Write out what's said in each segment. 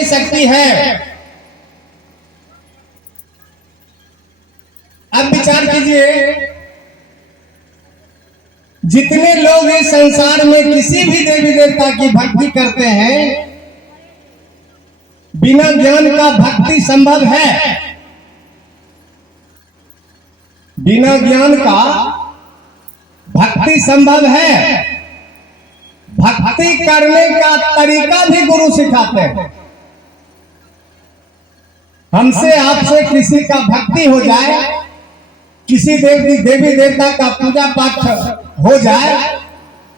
की शक्ति है। अब विचार कीजिए, जितने लोग इस संसार में किसी भी देवी देवता की भक्ति करते हैं, बिना ज्ञान का भक्ति संभव है। बिना ज्ञान का भक्ति संभव है। भक्ति करने का तरीका भी गुरु सिखाते हैं। हमसे आपसे किसी का भक्ति हो जाए, किसी देवी देवता का पूजा पाठ हो जाए,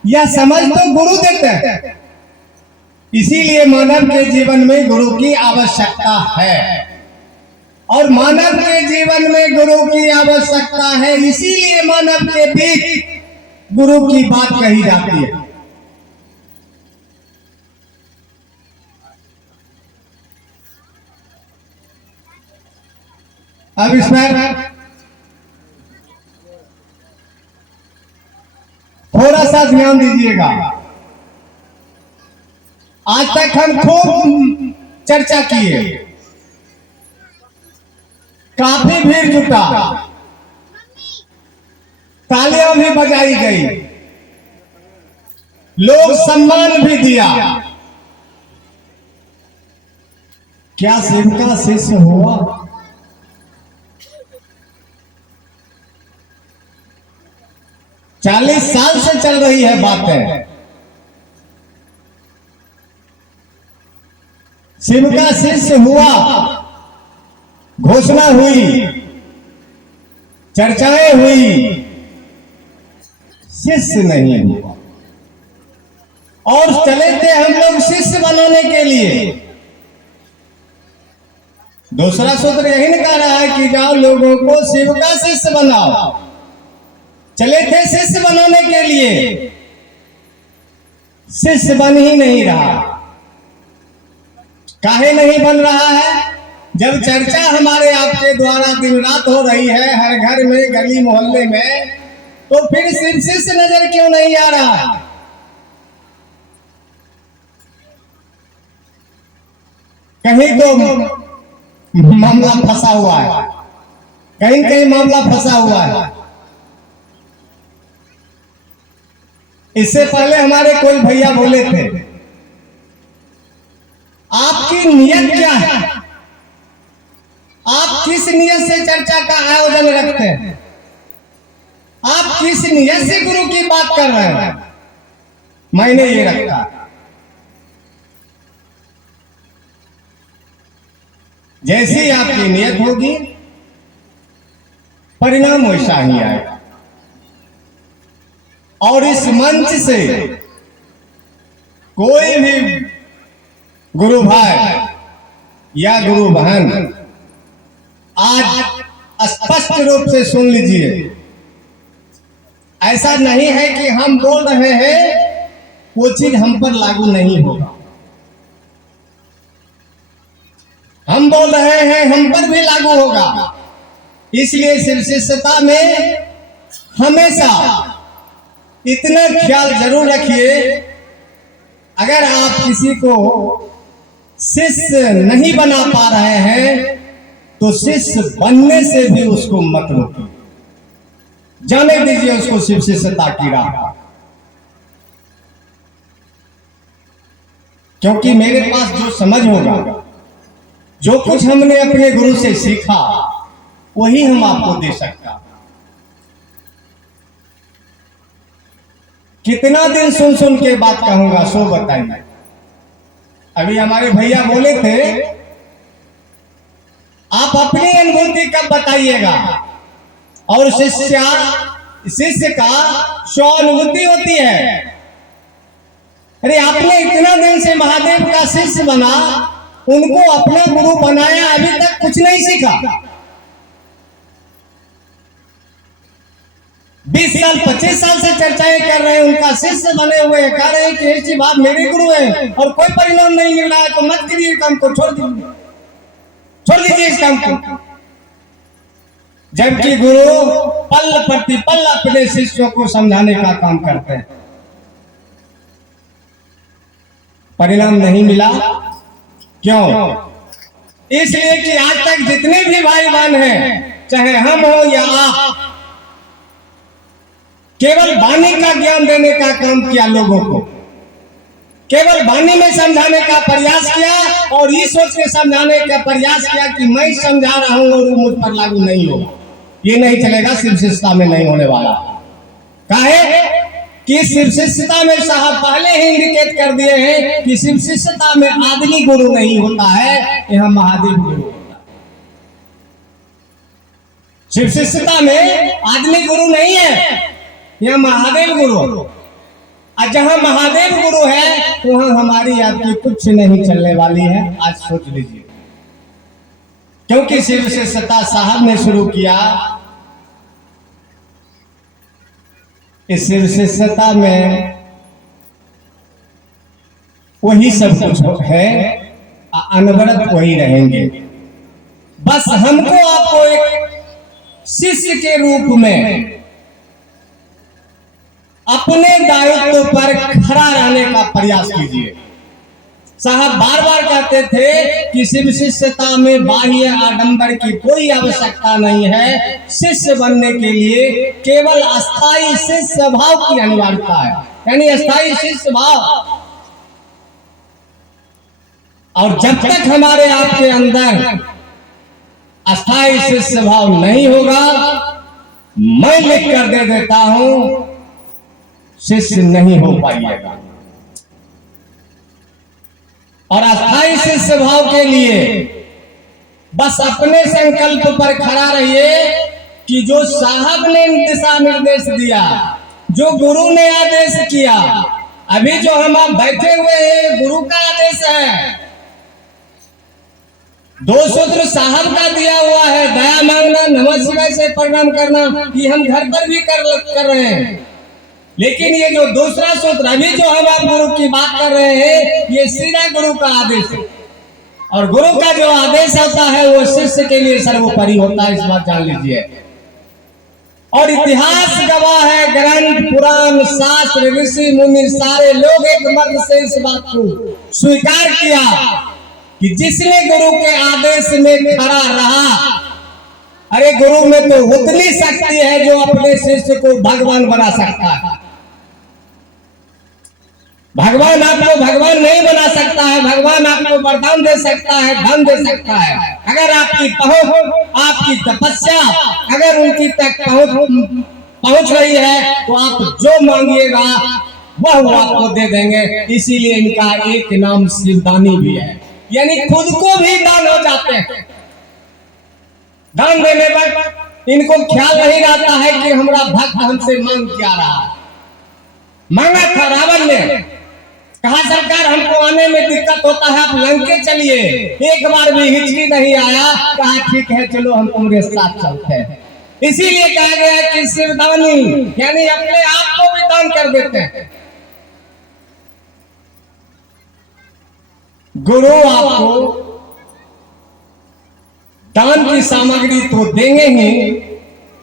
यह समझ तो गुरु देते हैं। इसीलिए मानव के जीवन में गुरु की आवश्यकता है, और मानव के जीवन में गुरु की आवश्यकता है, इसीलिए मानव के बीच गुरु की बात कही जाती है। अब इसमें थोड़ा सा ध्यान दीजिएगा। आज तक हम खूब चर्चा किए, काफी भीड़ जुटा, तालियां भी बजाई गई, लोग सम्मान भी दिया। क्या शिव का शिष्य हुआ? चालीस साल से चल रही है बातें। शिव का शिष्य हुआ, घोषणा हुई, चर्चाएं हुई, शिष्य नहीं हुआ। और चले थे हम लोग शिष्य बनाने के लिए। दूसरा सूत्र यही नहीं कह रहा है कि जाओ लोगों को शिव का शिष्य बनाओ। चले थे शिष्य बनाने के लिए, शिष्य बन ही नहीं रहा। काहे नहीं बन रहा है? जब चर्चा हमारे आपके द्वारा दिन रात हो रही है, हर घर में, गली मोहल्ले में, तो फिर शिव शिष्य नजर क्यों नहीं आ रहा? कहीं तो मामला फंसा हुआ है, कहीं कहीं मामला फंसा हुआ है। इससे पहले हमारे कोई भैया बोले थे, आपकी नियत क्या है? आप किस नियत से चर्चा का आयोजन रखते हैं? आप किस नियत से गुरु की बात कर रहे हैं? मैंने ये रखा, जैसी आपकी नियत होगी परिणाम वैसा ही आएगा। और इस मंच से कोई भी गुरु भाई या गुरु बहन आज स्पष्ट रूप से सुन लीजिए, ऐसा नहीं है कि हम बोल रहे हैं वो चीज हम पर लागू नहीं होगा। हम बोल रहे हैं हम पर भी लागू होगा। इसलिए शिव शिष्यता में हमेशा इतना ख्याल जरूर रखिए, अगर आप किसी को शिष्य नहीं बना पा रहे हैं तो शिष्य बनने से भी उसको मत रोकिए, जाने दीजिए उसको शिव शिष्यता की राह। क्योंकि मेरे पास जो समझ होगा, जो कुछ हमने अपने गुरु से सीखा, वही हम आपको दे सकता। कितना दिन सुन सुन के बात कहूंगा, सो बताइए। अभी हमारे भैया बोले थे, आप अपनी अनुभूति कब बताइएगा? और शिष्य का स्वानुभूति होती है। अरे आपने इतना दिन से महादेव का शिष्य बना, उनको अपना गुरु बनाया, अभी तक कुछ नहीं सीखा। 20 साल 25 साल से चर्चाएं कर रहे हैं, उनका शिष्य बने हुए हैं, कह रहे हैं कि ऐसी बात मेरे गुरु है और कोई परिणाम नहीं मिल रहा है, तो मत करिए काम को, छोड़ दीजिए इस काम को। जबकि गुरु पल प्रति पल अपने शिष्यों को समझाने का काम करते हैं। परिणाम नहीं मिला क्यों? इसलिए कि आज तक जितने भी भाई बहन हैं, चाहे हम हो या आप, केवल वाणी का ज्ञान देने का काम किया, लोगों को केवल वाणी में समझाने का प्रयास किया और ये सोच के समझाने का प्रयास किया कि मैं समझा रहा हूं और वो मुझ पर लागू नहीं होगा। ये नहीं चलेगा, शिव शिष्यता में नहीं होने वाला। काहे कि शिव शिष्यता में साहब पहले ही इंडिकेट कर दिए हैं कि शिव शिष्यता में आदमी गुरु नहीं होता है, यह महादेव गुरु होता है। शिव शिष्यता में आदमी गुरु नहीं है, यह महादेव गुरु। और जहां महादेव गुरु है वहां हमारी आपकी कुछ नहीं चलने वाली है। आज सोच लीजिए, क्योंकि शिव शिष्यता साहब ने शुरू किया। इस शिव शिष्यता में वही सब कुछ है, अनवरत वही रहेंगे। बस हमको आपको एक शिष्य के रूप में अपने दायित्व पर खड़ा रहने का प्रयास कीजिए। साहब बार बार कहते थे कि शिव शिष्यता में बाह्य आडंबर की कोई आवश्यकता नहीं है। शिष्य बनने के लिए केवल अस्थाई शिष्य भाव की अनिवार्यता है, यानी अस्थाई शिष्य भाव। और जब तक हमारे आपके अंदर अस्थाई शिष्य भाव नहीं होगा, मैं लिख कर दे देता हूं, शिष्य नहीं हो पाइएगा। और अस्थाई शिष्य भाव के लिए बस अपने संकल्प पर खड़ा रहिए कि जो साहब ने दिशा निर्देश दिया, जो गुरु ने आदेश किया, अभी जो हम आप बैठे हुए हैं गुरु का आदेश है। 2 सूत्र साहब का दिया हुआ है, दया मांगना, नमः शिवाय से प्रणाम करना, ये हम घर पर भी कर रहे हैं। लेकिन ये जो दूसरा सूत्र अभी जो हम आप गुरु की बात कर रहे हैं, ये सीधा गुरु का आदेश है। और गुरु का जो आदेश होता है वो शिष्य के लिए सर्वोपरि होता है, इस बात जान लीजिए। और इतिहास गवाह है, ग्रंथ पुराण शास्त्र ऋषि मुनि सारे लोग एक मत से इस बात को स्वीकार किया कि जिसने गुरु के आदेश में खड़ा रहा, अरे गुरु में तो उतनी शक्ति है जो अपने शिष्य को भगवान बना सकता है। भगवान आपको भगवान नहीं बना सकता है, भगवान आपको वरदान दे सकता है, धन दे सकता है। अगर आपकी पहुंच, आपकी तपस्या अगर उनकी तक पहुंच रही है तो आप जो मांगिएगा वह वो आपको दे देंगे। इसीलिए इनका एक नाम शिवदानी भी है, यानी खुद को भी दान हो जाते हैं। दान देने पर इनको ख्याल नहीं रहता है कि हमारा भक्त हमसे मांग क्या रहा है। मांगा था रावण ने, कहा सरकार हमको आने में दिक्कत होता है, आप लंके चलिए। एक बार भी हिचकी नहीं आया, कहा ठीक है चलो हम तुम्हारे साथ चलते हैं। इसीलिए कहा गया कि शिवदानी यानी अपने आप को भी दान कर देते हैं। गुरु आपको दान की सामग्री तो देंगे ही,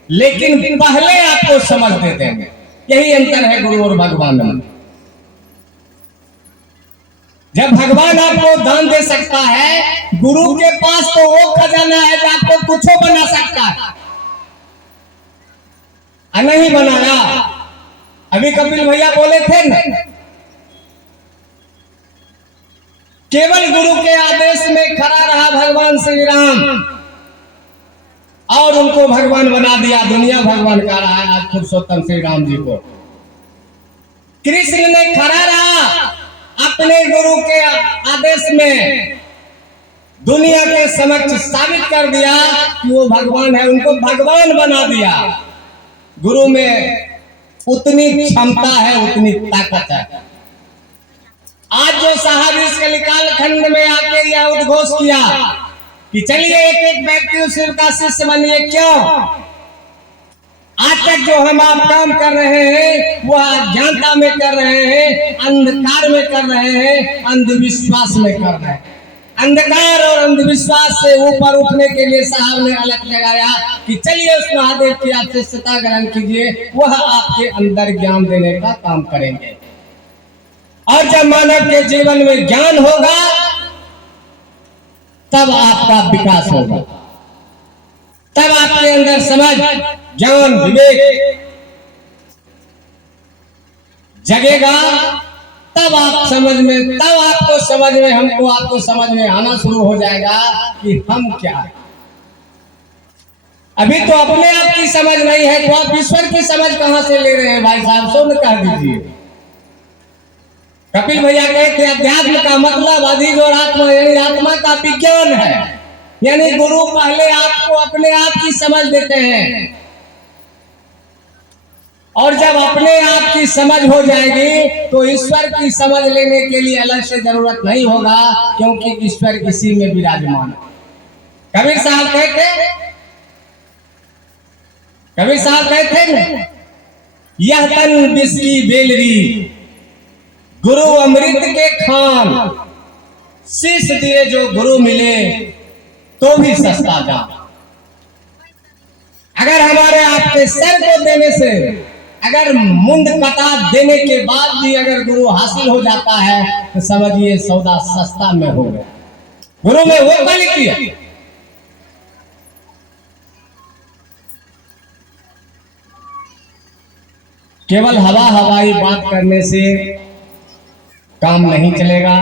लेकिन पहले आपको समझ देते हैं। यही अंतर है गुरु और भगवान में। जब भगवान आपको दान दे सकता है, गुरु के पास तो वो खजाना है जो आपको कुछ बना सकता है। नहीं बनाया, अभी कपिल भैया बोले थे ना, केवल गुरु के आदेश में खड़ा रहा भगवान श्री राम और उनको भगवान बना दिया। दुनिया भगवान का रहा है आज पुरुषोत्तम श्री राम जी को। कृष्ण ने खड़ा रहा अपने गुरु के आदेश में, दुनिया के समक्ष साबित कर दिया कि वो भगवान है, उनको भगवान बना दिया। गुरु में उतनी क्षमता है, उतनी ताकत है। आज जो साहब इस कलिकाल खंड में आके यह उद्घोष किया कि चलिए एक एक व्यक्ति शिव का शिष्य बनिए, क्यों? आज तक जो हम आप काम कर रहे हैं वह अज्ञानता में कर रहे हैं, अंधकार में कर रहे हैं, अंधविश्वास में कर रहे हैं। अंधकार और अंधविश्वास से ऊपर उठने के लिए साहब ने अलग लगाया कि चलिए उस महादेव की आप शिष्यता ग्रहण कीजिए, वह आपके अंदर ज्ञान देने का काम करेंगे। और जब मानव के जीवन में ज्ञान होगा तब आपका विकास होगा, तब आपके अंदर समझ, ज्ञान, विवेक जगेगा। तब आपको समझ में, हमको आपको समझ में आना शुरू हो जाएगा कि हम क्या है। अभी तो अपने आप की समझ नहीं है, तो आप ईश्वर की समझ कहां से ले रहे हैं भाई साहब, सुन कह दीजिए। कपिल भैया कहते हैं अध्यात्म का मतलब अधिक और आत्मा, यानी आत्मा का विज्ञान है। यानी गुरु पहले आपको अपने आप की समझ देते हैं, और जब अपने आप की समझ हो जाएगी तो ईश्वर की समझ लेने के लिए अलग से जरूरत नहीं होगा, क्योंकि ईश्वर किसी में विराजमान है। कबीर साहब कहते हैं यह तन बिस्की बेलरी, गुरु अमृत के खान, शीश दिए जो गुरु मिले तो भी सस्ता जान। अगर हमारे आपके सर को देने से, अगर मुंड कटा देने के बाद भी अगर गुरु हासिल हो जाता है तो समझिए सौदा सस्ता में हो गया। गुरु में वो क्वालिटी है। केवल हवाई बात करने से काम नहीं चलेगा।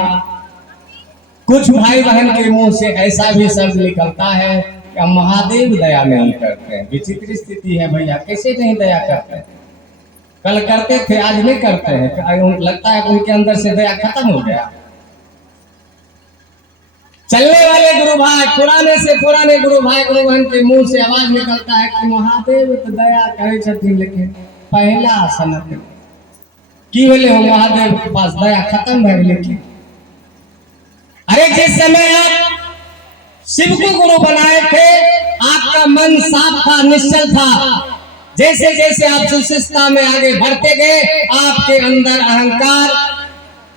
कुछ भाई बहन के मुंह से ऐसा भी शब्द निकलता है कि महादेव दया नहीं करते हैं। विचित्र स्थिति है भैया, कैसे नहीं दया करते हैं? कल करते थे, आज नहीं करते हैं। लगता है उनके अंदर से दया खत्म हो गया। चलने वाले गुरु भाई, पुराने से पुराने गुरु भाई गुरु बहन के मुंह से आवाज निकलता है कि महादेव तो दया करे छथिन, लेकिन पहला सनक की बोले हो महादेव के पास दया खत्म है। लेकिन अरे जिस समय आप शिव को गुरु बनाए थे, आपका मन साफ था, निश्चल था। जैसे जैसे आप सुशिष्टता में आगे बढ़ते गए, आपके अंदर अहंकार,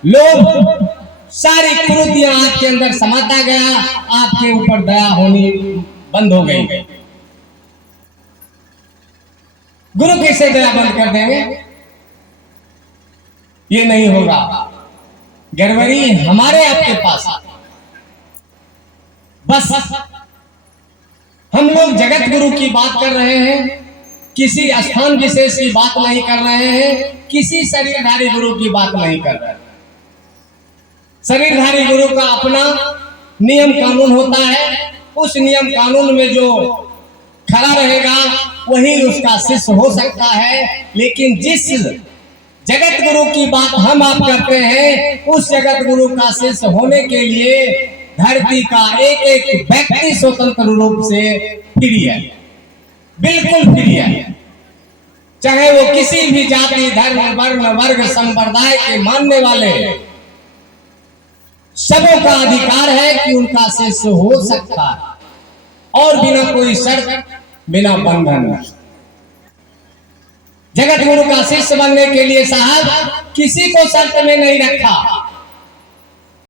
लोभ, सारी कुरीतियां आपके अंदर समाता गया। आपके ऊपर दया होनी बंद हो गई। गुरु कैसे दया बंद कर देंगे? ये नहीं होगा। गड़बड़ी हमारे आपके पास। बस हम लोग जगत गुरु की बात कर रहे हैं, किसी स्थान विशेष की बात नहीं कर रहे हैं, किसी शरीरधारी गुरु की बात नहीं कर रहे हैं। शरीरधारी गुरु का अपना नियम कानून होता है। उस नियम कानून में जो खड़ा रहेगा वही उसका शिष्य हो सकता है। लेकिन जिस जगत गुरु की बात हम आप करते हैं, उस जगत गुरु का शिष्य होने के लिए धरती का एक एक व्यक्ति स्वतंत्र रूप से फ्री है, बिल्कुल फ्री है। चाहे वो किसी भी जाति, धर्म, वर्ण, वर्ग, संप्रदाय के मानने वाले, सबों का अधिकार है कि उनका शिष्य हो सकता है, और बिना कोई शर्त, बिना बंधन। जगत गुरु का शिष्य बनने के लिए साहब किसी को शर्त में नहीं रखा।